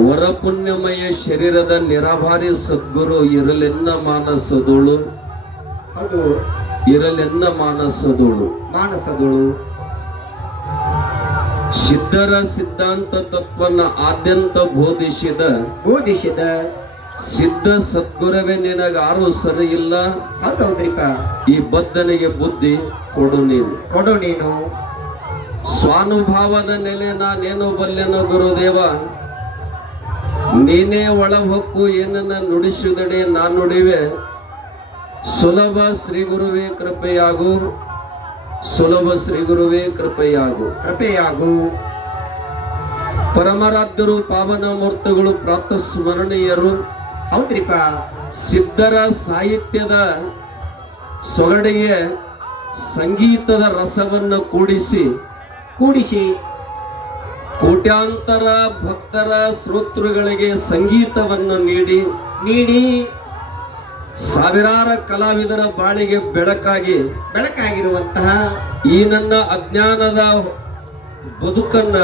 ವರಪುಣ್ಯಮಯ ಶರೀರದ ನಿರಾಭಾರಿ ಸದ್ಗುರು ಇರಲೆನ್ನ ಮಾನಸದೋಳು. ಅದು ಇರಲೆನ್ನ ಮಾನಸದೋಳು. ಮಾನಸದೋಳು ಸಿದ್ಧರ ಸಿದ್ಧಾಂತ ತತ್ವನ ಆದ್ಯಂತ ಬೋಧಿಸಿದ ಸಿದ್ಧ ಸದ್ಗುರವೇ ನಿನಗಾರು ಸರಿ ಇಲ್ಲ. ಹೌದೌದ್ರಿಪ. ಈ ಬದ್ಧನಿಗೆ ಬುದ್ಧಿ ಕೊಡು ನೀನು. ಸ್ವಾನುಭಾವದ ನೆಲೆ ನಾನೇನು ಬಲ್ಲೆನೋ ಗುರುದೇವ, ನೀನೇ ಒಳ ಹೊಕ್ಕು ಏನನ್ನ ನುಡಿಸಿದಡೆ ನಾನು ನುಡಿವೆ. ಸುಲಭ ಶ್ರೀ ಗುರುವೇ ಕೃಪೆಯಾಗು, ಸುಲಭ ಶ್ರೀ ಗುರುವೇ ಕೃಪೆಯಾಗು. ಪರಮರಾಧ್ಯರು ಪಾವನ ಮೂರ್ತಗಳು ಪ್ರಾತ ಸ್ಮರಣೀಯರು. ಹೌದ್ರಿಪ. ಸಿದ್ಧರ ಸಾಹಿತ್ಯದ ಸೊಗಡಿಗೆ ಸಂಗೀತದ ರಸವನ್ನು ಕೂಡಿಸಿ ಕೋಟ್ಯಾಂತರ ಭಕ್ತರ ಶ್ರೋತೃಗಳಿಗೆ ಸಂಗೀತವನ್ನು ನೀಡಿ ಸಾವಿರಾರು ಕಲಾವಿದರ ಬಾಳಿಗೆ ಬೆಳಕಾಗಿರುವಂತಹ ಈ ನನ್ನ ಅಜ್ಞಾನದ ಬದುಕನ್ನ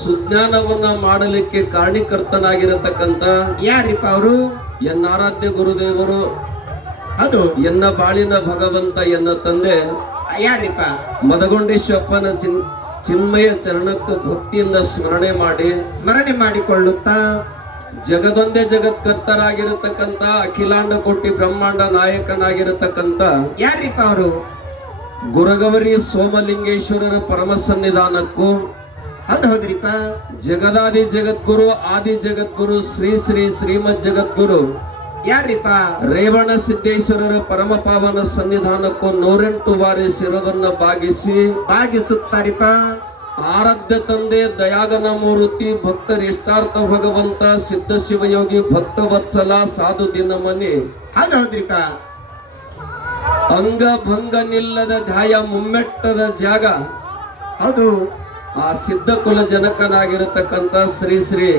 ಸುಜ್ಞಾನವನ್ನ ಮಾಡಲಿಕ್ಕೆ ಕಾರಣೀಕರ್ತನಾಗಿರತಕ್ಕಂತ ಯಾರಿಪ್ಪ ಅವರು? ಎನ್ನ ಆರಾಧ್ಯ ಗುರುದೇವರು, ಅದು ಎನ್ನ ಬಾಳಿನ ಭಗವಂತ, ಎನ್ನ ತಂದೆ ಯಾರಿಪ್ಪ? ಮದಗೊಂಡೇಶ್ವಪ್ಪನ ಚಿನ್ಮಯ ಚರಣಕ್ಕೆ ಭಕ್ತಿಯಿಂದ ಸ್ಮರಣೆ ಮಾಡಿಕೊಳ್ಳುತ್ತಾ ಜಗದೊಂದೇ ಜಗತ್ಕರ್ತರಾಗಿರತಕ್ಕಂತ ಅಖಿಲಾಂಡ ಕೋಟಿ ಬ್ರಹ್ಮಾಂಡ ನಾಯಕನಾಗಿರತಕ್ಕಂತ ಯಾರಿಪ್ಪ ಅವರು? ಗುರುಗವರಿ ಸೋಮಲಿಂಗೇಶ್ವರರ ಪರಮ ಸನ್ನಿಧಾನಕ್ಕೂ ಹೌದ್ರಿಪ್ಪ ಜಗದಾದಿ ಜಗದ್ಗುರು ಆದಿ ಜಗದ್ಗುರು ಶ್ರೀ ಶ್ರೀ ಶ್ರೀಮದ್ ಜಗದ್ಗುರು ಯಾರಿಪ್ಪ? ರೇವಣ ಸಿದ್ದೇಶ್ವರರ ಪರಮ ಪಾವನ ಸನ್ನಿಧಾನಕ್ಕೂ 108 ಬಾರಿ ಶಿರವನ್ನ ಬಾಗಿಸುತ್ತಾರಿಪ್ಪ. ಆರಾಧ್ಯ ತಂದೆ ದಯಾಗನ ಮೂರ್ತಿ, ಭಕ್ತರ ಇಷ್ಟಾರ್ಥ ಭಗವಂತ, ಸಿದ್ಧ ಶಿವಯೋಗಿ, ಭಕ್ತ ವತ್ಸಲ, ಸಾಧು ದಿನಮನಿ. ಹೌದ್ರಿಪ್ಪ. ಅಂಗ ಭಂಗ ನಿಲ್ಲದ ಧ್ಯಾಯ ಮುಮ್ಮೆಟ್ಟದ ಜಾಗ. ಹೌದು. ಆ ಸಿದ್ಧ ಕುಲ ಜನಕನಾಗಿರತಕ್ಕಂತ ಶ್ರೀ ಶ್ರೀ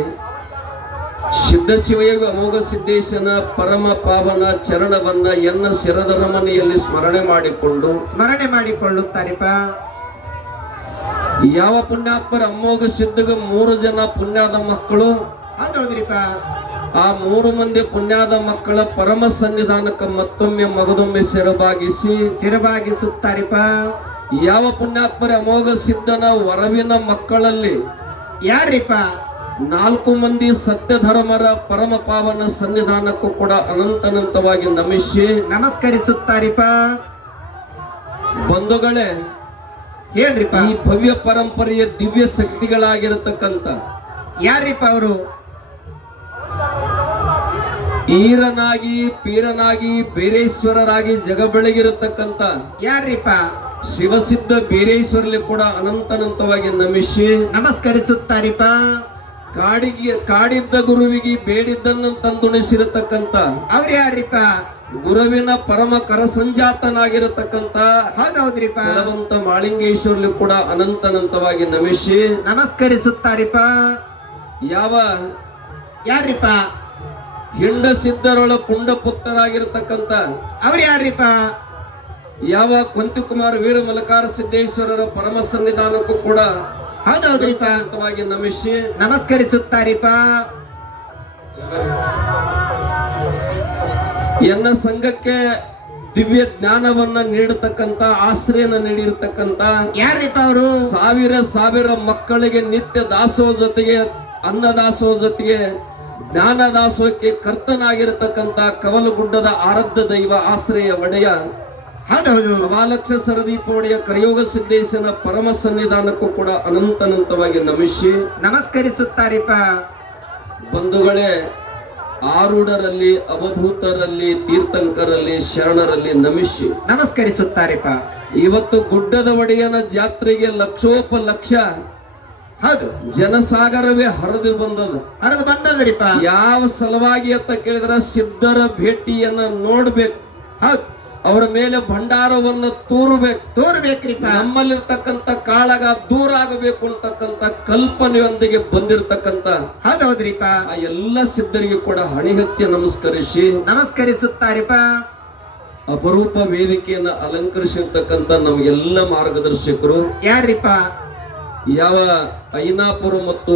ಸಿದ್ಧ ಶಿವಯೋಗಿ ಅಮೋಘ ಸಿದ್ದೇಶನ ಪರಮ ಪಾವನ ಚರಣವನ್ನ ಎನ್ನ ಶಿರದ ರಮನೆಯಲ್ಲಿ ಸ್ಮರಣೆ ಮಾಡಿಕೊಳ್ಳುತ್ತಾರಿಪ್ಪ. ಯಾವ ಪುಣ್ಯಾತ್ಮರ ಅಮೋಘ ಸಿದ್ಧಗ 3 ಜನ ಪುಣ್ಯದ ಮಕ್ಕಳು. ಹೌದ್ರಿಪ್ಪ. ಆ 3 ಮಂದಿ ಪುಣ್ಯದ ಮಕ್ಕಳ ಪರಮ ಸನ್ನಿಧಾನಕ್ಕೆ ಮತ್ತೊಮ್ಮೆ ಮಗದೊಮ್ಮೆ ಶಿರಬಾಗಿಸುತ್ತಾರಿಪ್ಪ. ಯಾವ ಪುಣ್ಯಾತ್ಮರ ಅಮೋಘ ಸಿದ್ಧನ ವರವಿನ ಮಕ್ಕಳಲ್ಲಿ ಯಾರಿಪ್ಪ? 4 ಮಂದಿ ಸತ್ಯ ಧರ್ಮರ ಪರಮ ಪಾವನ ಸನ್ನಿಧಾನಕ್ಕೂ ಕೂಡ ಅನಂತವಾಗಿ ನಮಸ್ಕರಿಸುತ್ತಾರಿಪ್ಪ. ಬಂಧುಗಳೇ, ಹೇಳ್ರಿಪ್ಪ. ಈ ಭವ್ಯ ಪರಂಪರೆಯ ದಿವ್ಯ ಶಕ್ತಿಗಳಾಗಿರತಕ್ಕಂತ ಯಾರಿಪ್ಪ ಅವರು? ಈರನಾಗಿ ಪೀರನಾಗಿ ಬೇರೇಶ್ವರರಾಗಿ ಜಗ ಬೆಳಗಿರತಕ್ಕಂತ ಯಾರಿಪ್ಪ? ಶಿವಸಿದ್ಧ ಬೇರೇಶ್ವರಲ್ಲಿ ಕೂಡ ಅನಂತವಾಗಿ ನಮಸ್ಕರಿಸುತ್ತಾರಿಪ್ಪ. ಕಾಡಿದ್ದ ಗುರುವಿಗೆ ಬೇಡಿದ್ದನ್ನು ತಂದುಣಿಸಿರತಕ್ಕಂತ ಅವ್ರು ಯಾರಿಪ್ಪ? ಗುರುವಿನ ಪರಮ ಕರಸಂಜಾತನಾಗಿರತಕ್ಕಂತ ಹೌದ್ರಿಪ್ಪ ಬಲವಂತ ಮಾಳಿಂಗೇಶ್ವರಲ್ಲಿ ಕೂಡ ಅನಂತವಾಗಿ ನಮಸ್ಕರಿಸುತ್ತಾರಿಪ್ಪ. ಯಾರಿಪ್ಪ? ಹಿಂಡ ಸಿದ್ಧರೊಳ ಪುಂಡ ಪುತ್ರರಾಗಿರತಕ್ಕಂತ ಅವ್ರು ಯಾರಿಪ್ಪ? ಯಾವ ಕುಂತಿಕುಮಾರ ವೀರ ಮಲಕಾರ ಸಿದ್ದೇಶ್ವರರ ಪರಮ ಸನ್ನಿಧಾನಕ್ಕೂ ಕೂಡ ಹೌದ್ರಿಪ್ಪ ನಮಸ್ಕರಿಸುತ್ತಾರಿಪ್ಪ. ಎನ್ನ ಸಂಘಕ್ಕೆ ದಿವ್ಯ ಜ್ಞಾನವನ್ನ ನೀಡತಕ್ಕಂತ ಆಶ್ರಯನ ನೀಡಿರ್ತಕ್ಕಂತ ಯಾರಿಪ್ಪ ಅವರು? ಸಾವಿರ ಮಕ್ಕಳಿಗೆ ನಿತ್ಯ ದಾಸೋಹ ಜೊತೆಗೆ ಅನ್ನದಾಸೋಹ ಜೊತೆಗೆ ಜ್ಞಾನ ದಾಸೋಹಕ್ಕೆ ಕರ್ತನಾಗಿರತಕ್ಕಂತ ಕವಲಗುಡ್ಡದ ಆರಾಧ್ಯ ದೈವ ಆಶ್ರಯ ಒಡೆಯ ಸವಾಲಕ್ಷ ಸರದೀಪ ಒಡೆಯ ಕರಿಯೋಗ ಸಿದ್ದೇಶನ ಪರಮ ಸನ್ನಿಧಾನಕ್ಕೂ ಕೂಡ ಅನಂತವಾಗಿ ನಮಸ್ಕರಿಸುತ್ತಾರಿಪ್ಪ. ಬಂಧುಗಳೇ, ಆರೂಢರಲ್ಲಿ, ಅವಧೂತರಲ್ಲಿ, ತೀರ್ಥಂಕರಲ್ಲಿ, ಶರಣರಲ್ಲಿ ನಮಸ್ಕರಿಸುತ್ತಾರಿಪ್ಪ. ಇವತ್ತು ಗುಡ್ಡದ ಒಡೆಯನ ಜಾತ್ರೆಗೆ ಲಕ್ಷೋಪಲಕ್ಷ ಜನಸಾಗರವೇ ಹರಿದು ಬಂದದ್ರಿಪ್ಪ. ಯಾವ ಸಲುವಾಗಿ ಅಂತ ಕೇಳಿದ್ರೆ ಸಿದ್ಧರ ಭೇಟಿಯನ್ನ ನೋಡ್ಬೇಕು, ಅವರ ಮೇಲೆ ಭಂಡಾರವನ್ನು ತೋರ್ಬೇಕ್ರಿಪ್ಪ. ನಮ್ಮಲ್ಲಿರ್ತಕ್ಕಂಥ ಕಾಳಗ ದೂರ ಆಗಬೇಕು ಅಂತಕ್ಕಂಥ ಕಲ್ಪನೆಯೊಂದಿಗೆ ಬಂದಿರತಕ್ಕಂತ ಹೌದ್ರಿಪ್ಪ. ಆ ಎಲ್ಲ ಸಿದ್ಧರಿಗೆ ಕೂಡ ಹಣಿ ಹಚ್ಚಿ ನಮಸ್ಕರಿಸುತ್ತಾರಿಪ್ಪ. ಅಪರೂಪ ವೇದಿಕೆಯನ್ನು ಅಲಂಕರಿಸಿರ್ತಕ್ಕಂಥ ನಮಗೆಲ್ಲ ಮಾರ್ಗದರ್ಶಕರು ಯಾರಿಪ್ಪ? ಯಾವ ಐನಾಪುರ ಮತ್ತು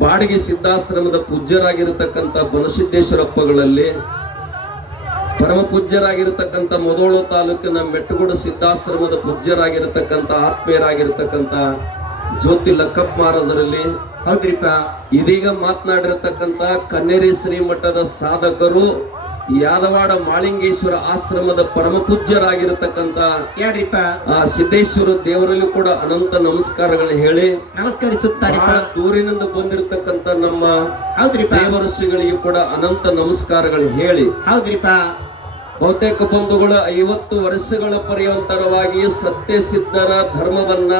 ಬಾಡಿಗೆ ಸಿದ್ಧಾಶ್ರಮದ ಪೂಜ್ಯರಾಗಿರತಕ್ಕಂಥ ಬನಸಿದ್ದೇಶ್ವರಪ್ಪಗಳಲ್ಲಿ, ಪರಮ ಪೂಜ್ಯರಾಗಿರತಕ್ಕಂಥ ಮುಧೋಳ ತಾಲೂಕಿನ ಮೆಟ್ಟಗೋಡು ಸಿದ್ಧಾಶ್ರಮದ ಪೂಜ್ಯರಾಗಿರತಕ್ಕಂಥ ಆತ್ಮೀಯರಾಗಿರತಕ್ಕಂಥ ಜ್ಯೋತಿ ಲಕ್ಕಪ್ಪ ಮಹಾರಾಜರಲ್ಲಿ, ಹೌದ್ರಿಪ್ಪ. ಇದೀಗ ಮಾತನಾಡಿರತಕ್ಕಂಥ ಕನ್ನೇರಿ ಶ್ರೀಮಠದ ಸಾಧಕರು, ಯಾದವಾಡ ಮಾಳಿಂಗೇಶ್ವರ ಆಶ್ರಮದ ಪರಮ ಪೂಜ್ಯರಾಗಿರತಕ್ಕಂಥ ಯಾರಿಪ್ಪ ಆ ಸಿದ್ದೇಶ್ವರ ದೇವರಲ್ಲಿ ಕೂಡ ಅನಂತ ನಮಸ್ಕಾರಗಳನ್ನ ಹೇಳಿ, ನಮಸ್ಕರಿಸುತ್ತಾರಿಪ್ಪ. ಬಹಳ ದೂರಿನಿಂದ ಬಂದಿರತಕ್ಕಂಥ ನಮ್ಮ ಹೌದ್ರಿಪ್ಪ. ದೇವಋಷಿಗಳಿಗೆ ಕೂಡ ಅನಂತ ನಮಸ್ಕಾರಗಳು ಹೇಳಿ, ಹೌದ್ರಿಪ್ಪ. ಬಹುತೇಕ ಬಂಧುಗಳು 50 ವರ್ಷಗಳ ಪರ್ಯಂತರವಾಗಿ ಸತ್ಯ ಸಿದ್ಧರ ಧರ್ಮವನ್ನ,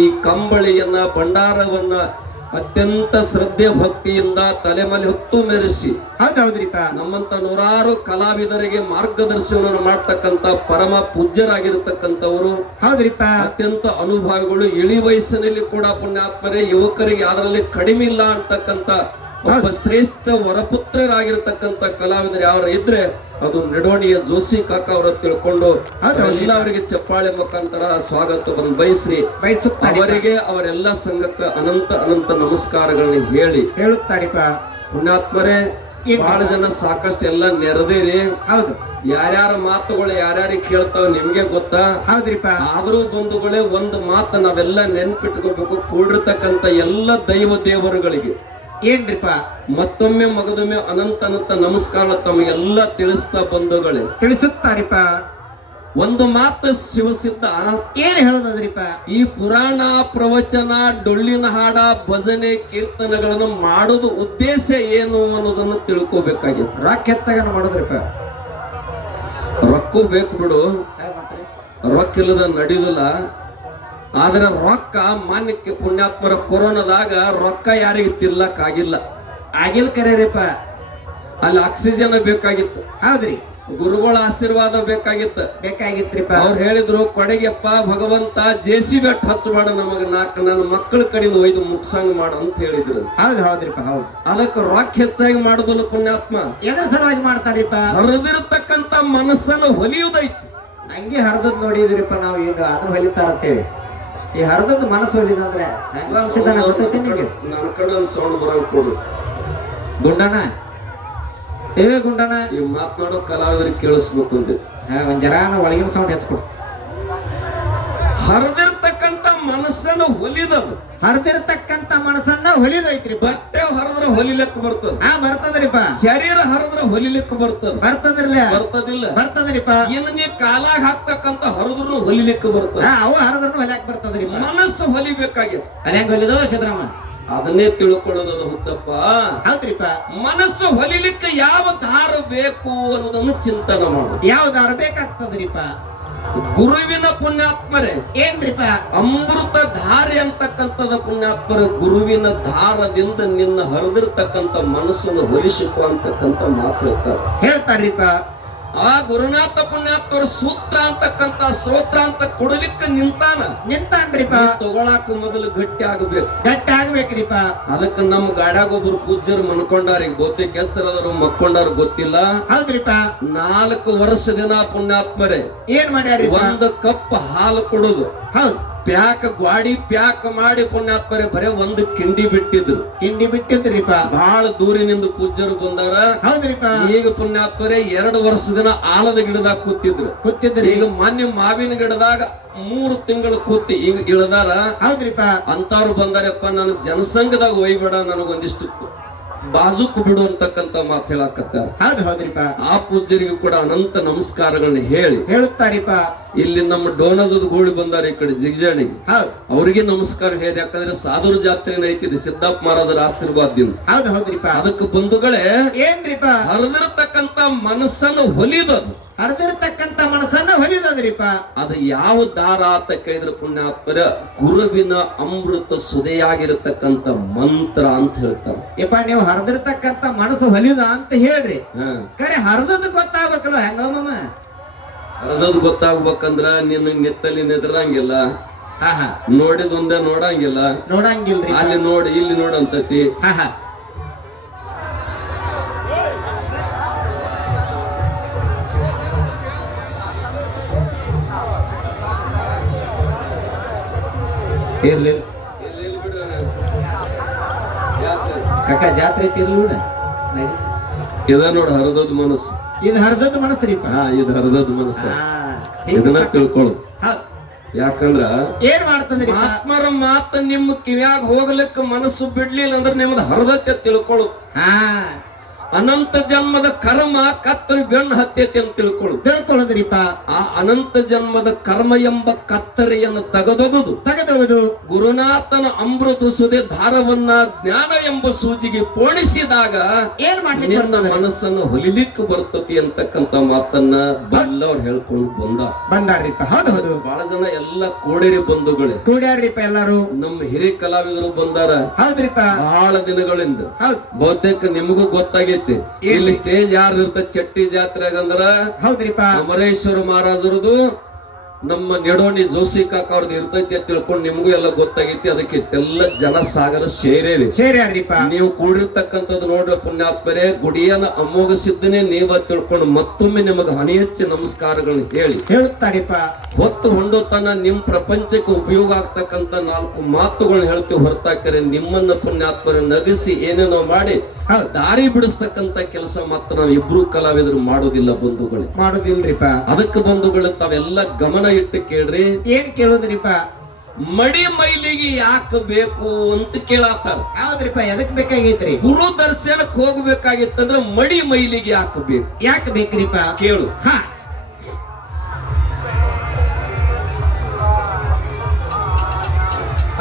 ಈ ಕಂಬಳಿಯನ್ನ, ಭಂಡಾರವನ್ನ ಅತ್ಯಂತ ಶ್ರದ್ಧೆ ಭಕ್ತಿಯಿಂದ ತಲೆಮಲೆ ಹೊತ್ತು ಮೆರೆಸಿ ಹೌದೌದ್ರಿಪ್ಪ. ನಮ್ಮಂತ ನೂರಾರು ಕಲಾವಿದರಿಗೆ ಮಾರ್ಗದರ್ಶನವನ್ನು ಮಾಡ್ತಕ್ಕಂಥ ಪರಮ ಪೂಜ್ಯರಾಗಿರತಕ್ಕಂಥವರು, ಹೌದ್ರಿಪ್ಪ. ಅತ್ಯಂತ ಅನುಭವಿಗಳು, ಇಳಿ ವಯಸ್ಸಿನಲ್ಲಿ ಕೂಡ ಪುಣ್ಯಾತ್ಮರೇ, ಯುವಕರಿಗೆ ಅದರಲ್ಲಿ ಕಡಿಮೆ ಇಲ್ಲ ಅಂತಕ್ಕಂಥ ಒಬ್ಬ ಶ್ರೇಷ್ಠ ವರಪುತ್ರರಾಗಿರ್ತಕ್ಕಂಥ ಕಲಾವಿದರು ಯಾರು ಇದ್ರೆ ಅದು ನಿಡೋಣಿಯ ಜೋಶಿ ಕಾಕ ಅವರ ತಿಳ್ಕೊಂಡು ಎಲ್ಲ ಅವರಿಗೆ ಚಪ್ಪಾಳೆ ಮುಖಾಂತರ ಸ್ವಾಗತವನ್ನು ಬಯಸ್ರಿ ಅವರಿಗೆ, ಅವರೆಲ್ಲ ಸಂಘಕ್ಕೆ ಅನಂತ ಅನಂತ ನಮಸ್ಕಾರಗಳನ್ನ ಹೇಳುತ್ತಾರಿಪ್ಪ. ಪುಣ್ಯಾತ್ಮರೇ, ಬಹಳ ಜನ ಸಾಕಷ್ಟು ಎಲ್ಲ ನೆರೆದೇರಿ. ಹೌದು. ಯಾರ್ಯಾರ ಮಾತುಗಳು ಯಾರ್ಯಾರಿಗೆ ಕೇಳ್ತಾವ ನಿಮ್ಗೆ ಗೊತ್ತಾ? ಹೌದ್ರಿಪ್ಪ. ಆದ್ರೂ ಬಂಧುಗಳೇ, ಒಂದು ಮಾತು ನಾವೆಲ್ಲ ನೆನ್ಪಿಟ್ಕೋಬೇಕು. ಕೂಡಿರ್ತಕ್ಕಂಥ ಎಲ್ಲ ದೈವ ದೇವರುಗಳಿಗೆ ಏನ್ರಿಪ್ಪ ಮತ್ತೊಮ್ಮೆ ಮಗದೊಮ್ಮೆ ಅನಂತ ಅನಂತ ನಮಸ್ಕಾರ ತಮಗೆಲ್ಲ ತಿಳಿಸ್ತಾ ಬಂಧುಗಳೇ ತಿಳಿಸುತ್ತಾರಿಪ್ಪ. ಒಂದು ಮಾತು ಶಿವಸಿದ್ಧ ಏನ್ ಹೇಳೋದ್ರಿಪ್ಪ? ಈ ಪುರಾಣ ಪ್ರವಚನ, ಡೊಳ್ಳಿನ ಹಾಡ, ಭಜನೆ, ಕೀರ್ತನೆಗಳನ್ನು ಮಾಡೋದು ಉದ್ದೇಶ ಏನು ಅನ್ನೋದನ್ನು ತಿಳ್ಕೋಬೇಕಾಗಿತ್ತು. ರೊಕ್ಕ ಹೆಚ್ಚಾಗ ಮಾಡೋದ್ರಿಪ್ಪ. ರೊಕ್ಕ ಬೇಕು ಬಿಡು, ರೊಕ್ಕ ಇಲ್ಲದ ನಡೆಯುದಿಲ್ಲ. ಆದ್ರೆ ರೊಕ್ಕ ಮಾನ್ಯಕ್ಕೆ ಪುಣ್ಯಾತ್ಮರ ಕೊರೋನಾದಾಗ ರೊಕ್ಕ ಯಾರಿಗೆ ತಿರ್ಲಕ್ ಆಗಿಲ್ಲ. ಆಗಿಲ್ ಕರೀರಿಪ್ಪ. ಅಲ್ಲಿ ಆಕ್ಸಿಜನ್ ಬೇಕಾಗಿತ್ತು. ಹೌದ್ರಿ. ಗುರುಗಳ ಆಶೀರ್ವಾದ ಬೇಕಾಗಿತ್ರಿಪ್ಪ. ಅವ್ರು ಹೇಳಿದ್ರು, ಕೊಡಗೆಪ್ಪ ಭಗವಂತ JCB ಹಚ್ಚಬೇಡ, ನಮಗ ನನ್ನ ಮಕ್ಕಳ ಕಡೆಯಿಂದ ಒಯ್ದು ಮುಟ್ಸಂಗ್ ಮಾಡು ಅಂತ ಹೇಳಿದ್ರು. ಹೌದ್ರಿಪ್ಪ. ಹೌದು. ಅದಕ್ಕೆ ರೊಕ್ಕ ಹೆಚ್ಚಾಗಿ ಮಾಡುದಿಲ್ಲ ಪುಣ್ಯಾತ್ಮ, ಎದ್ರ ಸಲುವಾಗಿ ಮಾಡ್ತಾರಿಪ್ಪ? ಹರಿದಿರತಕ್ಕಂತ ಮನಸ್ಸನ್ನು ಹೊಲಿಯುವುದೈತಿ. ಹಂಗೆ ಹರಿದದ್ ನೋಡಿದ್ರಿಪ್ಪ ನಾವು. ಈಗ ಅದು ಹೊಲಿತಾರತ್ತೇವೆ. ಈ ಹರಿದದ್ದು ಮನಸ್ಸು ಹೊಲಿದಂದ್ರೆ ಗೊತ್ತೈತಿ ನಿಮಗೆ? ನನ್ನ ಕಡೆ ಸೌಂಡ್ ಬರಂಗ್ ಕೊಡು ಗುಂಡಣ್ಣ. ಗುಂಡಣ್ಣ, ಈ ಮಾತನಾಡೋ ಕಲಾವಿದರಿಗೆ ಕೇಳಿಸ್ಬೇಕು ಅಂದೆ. ಒಂದ್ ಜರ ಒಳಗಿನ ಸೌಂಡ್ ಹೆಚ್ಚಿಕೊಡು. ಹರಿದಿರ್ತಕ್ಕಂತ ಮನಸ್ಸನ್ನು ಹೊಲಿದದು. ಹರಿದಿರ್ತಕ್ಕಂತ ಮನಸ್ಸನ್ನ ಹೊಲಿದೈತ್ರಿ. ಬಟ್ಟೆ ಹರಿದ್ರೆ ಹೊಲಿಲಿಕ್ಕೆ ಬರ್ತದ. ಬರ್ತದ್ರಿಪ್ಪ. ಶರೀರ ಹರಿದ್ರೆ ಹೊಲಿಲಿಕ್ಕೆ ಬರ್ತದ. ಬರ್ತದ್ರಿಪ್ಪ. ಇನ್ನು ನೀ ಕಾಲಾಗ ಹಾಕ್ತಕ್ಕಂತ ಹರಿದ್ರು ಹೊಲಿಲಿಕ್ಕೆ ಬರ್ತದ. ಅವು ಹರಿದ್ರು ಹೊಲಿಯಾಕ ಬರ್ತದ್ರಿ. ಮನಸ್ಸು ಹೊಲಿಬೇಕಾಗಿದೆ. ಅದ್ಯಾಂಗ ಹೊಲಿದು ಸಿದ್ರಾಮ? ಅದನ್ನೇ ತಿಳ್ಕೊಳ್ಳೋದು ಹುಚ್ಚಪ್ಪ. ಹೌದ್ರಿಪ್ಪ. ಮನಸ್ಸು ಹೊಲಿಲಿಕ್ಕೆ ಯಾವ ದಾರ ಬೇಕು ಅನ್ನೋದನ್ನು ಚಿಂತನೆ ಮಾಡು. ಯಾವ ದಾರ ಬೇಕಾಗ್ತದ್ರಿಪ್ಪ? ಗುರುವಿನ ಪುಣ್ಯಾತ್ಮರೇ ಏನ್ರಿಪ್ಪ? ಅಮೃತ ಧಾರೆ ಅಂತಕ್ಕಂಥದ ಪುಣ್ಯಾತ್ಮರ ಗುರುವಿನ ದಾರದಿಂದ ನಿನ್ನ ಹರಿದಿರ್ತಕ್ಕಂಥ ಮನಸ್ಸನ್ನು ಹೊಲಿಸಿಕೊ ಅಂತಕ್ಕಂಥ ಮಾತು ಹೇಳ್ತಾರ್ರಿಪ್ಪ. ಆ ಗುರುನಾಥ ಪುಣ್ಯಾತ್ಮರ ಸೂತ್ರ ಅಂತಕ್ಕಂಥ ಸ್ತೋತ್ರ ಅಂತ ಕೊಡಲಿಕ್ಕೆ ನಿಂತಾನ್ರಿಪ್ಪ. ತಗೊಳಾಕ ಮೊದಲು ಗಟ್ಟಿ ಆಗ್ಬೇಕ್ರಿಪ್ಪ. ಅದಕ್ಕೆ ನಮ್ಮ ಗಾಡ್ಯಾಗ ಒಬ್ರು ಪೂಜ್ಯರು ಮನ್ಕೊಂಡಾರ. ಈಗ ಬಹುತೇಕ ಕೆಲ್ಸರದರು ಮಕ್ಕೊಂಡಾರ ಗೊತ್ತಿಲ್ಲ. ಹೌದ್ರಿಪ್ಪ. 4 ವರ್ಷ ದಿನ ಪುಣ್ಯಾತ್ಮರೇ ಏನ್ ಮಾಡ್ಯಾರ? 1 ಕಪ್ ಹಾಲು ಕೊಡುದು. ಹೌದು. ಗ್ವಾಡಿ ಪ್ಯಾಕ್ ಮಾಡಿ ಪುಣ್ಯಾತ್ಮರೇ ಬರೇ 1 ಕಿಂಡಿ ಬಿಟ್ಟಿದ್ರಿಪ್ಪ. ಬಹಳ ದೂರಿನಿಂದ ಪೂಜ್ಯರು ಬಂದವರ. ಹೌದ್ರಿಪ್ಪ. ಈಗ ಪುಣ್ಯಾತ್ಮರೇ 2 ವರ್ಷ ದಿನ ಆಲದ ಗಿಡದಾಗ ಕೂತಿದ್ರು. ಈಗ ಮೊನ್ನೆ ಮಾವಿನ ಗಿಡದಾಗ 3 ತಿಂಗಳು ಕೂತಿ ಈಗ ಇಳದಾರ. ಹೌದ್ರಿಪ್ಪ. ಅಂತವ್ರು ಬಂದಾರಪ್ಪ, ನಾನು ಜನಸಂಘದಾಗ ಒಯ್ಬೇಡ, ನನಗೊಂದಿಷ್ಟು ಬಾಜುಕ್ ಬಿಡು ಅಂತಕ್ಕಂತ ಮಾತು ಹೇಳಕತ್ತಾರ. ಹೌದ್ರಿಪ್ಪ. ಆ ಪೂಜ್ಯರಿಗೂ ಕೂಡ ಅನಂತ ನಮಸ್ಕಾರಗಳನ್ನ ಹೇಳುತ್ತಾರಿಪ್ಪ. ಇಲ್ಲಿ ನಮ್ಮ ಡೋನಜದ ಗೋಳಿ ಬಂದಾರ ಈ ಕಡೆ ಜಿಗ್ಜಾಣಿಗೆ. ಅವ್ರಿಗೆ ನಮಸ್ಕಾರ ಹೇಳಿ. ಯಾಕಂದ್ರೆ ಸಾಧುರ ಜಾತ್ರೆ ಐತಿದೆ ಸಿದ್ದಪ್ಪ ಮಹಾರಾಜರ ಆಶೀರ್ವಾದದಿಂದ. ಹೌದ್ರಿಪ್ಪ. ಅದಕ್ಕೆ ಬಂಧುಗಳೇ ಏನ್ರಿಪ್ಪ? ಹರಿದಿರತಕ್ಕಂತ ಮನಸ್ಸನ್ನು ಹೊಲಿದದು. ಹರಿದಿರತಕ್ಕಂತ ಮನಸ್ಸನ್ನ ಹೊಲಿದದ್ರಿಪ್ಪ. ಅದು ಯಾವ ದಾರ ಅಂತ ಕೇಳಿದ್ರೆ ಪುಣ್ಯಾತ್ಮರ ಗುರುವಿನ ಅಮೃತ ಸುದೆಯಾಗಿರತಕ್ಕಂತ ಮಂತ್ರ ಅಂತ ಹೇಳ್ತಾರೆ. ಯಪ್ಪ, ನೀವು ಹರಿದಿರ್ತಕ್ಕಂತ ಮನಸ್ಸು ಹೊಲಿದ ಅಂತ ಹೇಳ್ರಿ. ಕರೆ ಹರಿದದ್ದು ಗೊತ್ತಾಗ್ಬೇಕಲ್ಲ ಹೆಂಗಮ್ಮ? ಹರಿದದ್ದು ಗೊತ್ತಾಗ್ಬೇಕಂದ್ರ ನಿನ್ನ ನಿತ್ತಲ್ಲಿ ನೆದರಂಗಿಲ್ಲ. ನೋಡಿದೊಂದೇ ನೋಡಂಗಿಲ್ರಿ. ಅಲ್ಲಿ ನೋಡಿ ಇಲ್ಲಿ ನೋಡಂತತಿ. ಕಾಕ ಜಾತ್ರೆ ತಿರ್ಲೂಡ ಇದ ನೋಡು ಹರಿದದ್ ಮನಸ್ಸು. ಇದು ಹರ್ದದ್ ಮನಸ್ಸ್ರಿಪ್ಪ. ಹಾ, ಇದು ಹರಿದದ್ ಮನಸ್ಸು. ಹಿಂಗ್ ಇದನ್ನ ತಿಳ್ಕೊಳ್ಳು. ಹೌದ್. ಯಾಕಂದ್ರ ಏನ್ ಮಾಡ್ತಂದ್ರಿ ಆತ್ಮರ ಮಾತ ನಿಮ್ಮ ಕಿವ್ಯಾಗ ಹೋಗ್ಲಿಕ್ಕೆ ಮನಸ್ಸು ಬಿಡ್ಲಿಲ್ಲ ಅಂದ್ರೆ ನಿಮ್ದು ಹರದತ್ತೆ ತಿಳ್ಕೊಳ್ಳು. ಹಾ ಅನಂತ ಜನ್ಮದ ಕರ್ಮ ಕತ್ತರಿ ಬೆನ್ನು ಹತ್ತೈತಿ ಅಂತ ತಿಳ್ಕೊಳ್ಳು. ತಿಳ್ಕೊಳ್ಳೋದ್ರಿಪ್ಪ. ಆ ಅನಂತ ಜನ್ಮದ ಕರ್ಮ ಎಂಬ ಕತ್ತರಿಯನ್ನು ತೆಗೆದವುದು ಗುರುನಾಥನ ಅಮೃತ ಸುದೆ ಧಾರವನ್ನ ಜ್ಞಾನ ಎಂಬ ಸೂಜಿಗೆ ಪೋಣಿಸಿದಾಗ ಏನ್ ಮಾಡ್ಲಿಕ್ಕೆ ನಿನ್ನ ಮನಸ್ಸನ್ನು ಹೊಲಿಲಿಕ್ಕೆ ಬರ್ತತಿ ಅಂತಕ್ಕಂತ ಮಾತನ್ನ ಬಲ್ಲವ್ರು ಹೇಳ್ಕೊಂಡು ಬಂದಾರ್ರಿಪ್ಪ. ಹೌದು ಹೌದು. ಬಹಳ ಜನ ಎಲ್ಲ ಕೋಡೇರಿ ಬಂಧುಗಳೇ ಕೂಡ್ಯಾರ್ರಿಪ್ಪ ಎಲ್ಲಾರು. ನಮ್ಮ ಹಿರಿಯ ಕಲಾವಿದರು ಬಂದಾರ. ಹೌದ್ರಿಪ್ಪ. ಬಹಳ ದಿನಗಳಿಂದ. ಹೌದ್. ಬಹುತೇಕ ನಿಮಗೂ ಗೊತ್ತಾಗೈತಿ ಇಲ್ಲಿ ಸ್ಟೇಜ್ ಯಾರು ಇರ್ತ ಚಟ್ಟಿ ಜಾತ್ರೆಗ ಅಂದ್ರ ಹೌದ್ರಿಪ್ಪ ಅಮರೇಶ್ವರ ಮಹಾರಾಜರದು ನಮ್ಮ ನೆಡೋಣಿ ಜೋಶಿ ಕಾಕ ಅವ್ರದ್ದು ಇರ್ತೈತಿ ಅಂತ ತಿಳ್ಕೊಂಡು ನಿಮ್ಗೂ ಎಲ್ಲ ಗೊತ್ತಾಗೈತಿ. ಅದಕ್ಕೆ ಎಲ್ಲ ಜನ ಸಾಗರ ಸೇರ್ಯಾರ್ರಿಪ್ಪ. ನೀವು ಕೂಡಿರ್ತಕ್ಕಂಥದ್ದು ನೋಡ್ರಿ ಪುಣ್ಯಾತ್ಮರೇ, ಗುಡಿಯನ್ನ ಅಮೋಘ ಸಿದ್ದನೇ ನೀವ ತಿಳ್ಕೊಂಡು ಮತ್ತೊಮ್ಮೆ ನಿಮಗೆ ಹನಿ ಹೆಚ್ಚು ನಮಸ್ಕಾರಗಳನ್ನ ಹೇಳುತ್ತಾರಿಪ್ಪ. ಹೊತ್ತು ಹೊಂಡೋತನ ನಿಮ್ ಪ್ರಪಂಚಕ್ಕೆ ಉಪಯೋಗ ಆಗ್ತಕ್ಕಂತ 4 ಮಾತುಗಳನ್ನ ಹೇಳ್ತೀವಿ ಹೊರತಾಕರೆ ನಿಮ್ಮನ್ನ ಪುಣ್ಯಾತ್ಮರ ನಗಿಸಿ ಏನೇನೋ ಮಾಡಿ ದಾರಿ ಬಿಡಿಸ್ತಕ್ಕಂತ ಕೆಲಸ ಮಾತ್ರ ನಾವು ಇಬ್ರು ಕಲಾವಿದರು ಮಾಡೋದಿಲ್ಲ ಬಂಧುಗಳೇ, ಮಾಡೋದಿಲ್ರಿಪ್ಪ. ಅದಕ್ಕೆ ಬಂಧುಗಳು ತಾವೆಲ್ಲ ಗಮನ ಇಟ್ಟು ಕೇಳ್ರಿ. ಏನ್ ಕೇಳೋದ್ರಿಪ್ಪ? ಮಡಿ ಮೈಲಿಗೆ ಯಾಕೆ ಬೇಕು ಅಂತ ಕೇಳತ್ತಾರ. ಹೌದ್ರಿಪ್ಪ. ಎದಕ್ ಬೇಕಾಗೈತ್ರಿ? ಗುರು ದರ್ಶನಕ್ಕೆ ಹೋಗ್ಬೇಕಾಗಿತ್ತಂದ್ರ ಮಡಿ ಮೈಲಿಗೆ ಯಾಕೆ ಬೇಕು? ಯಾಕೆ ಬೇಕ್ರಿಪ್ಪ? ಕೇಳು. ಹಾ,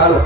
ಹೌದು.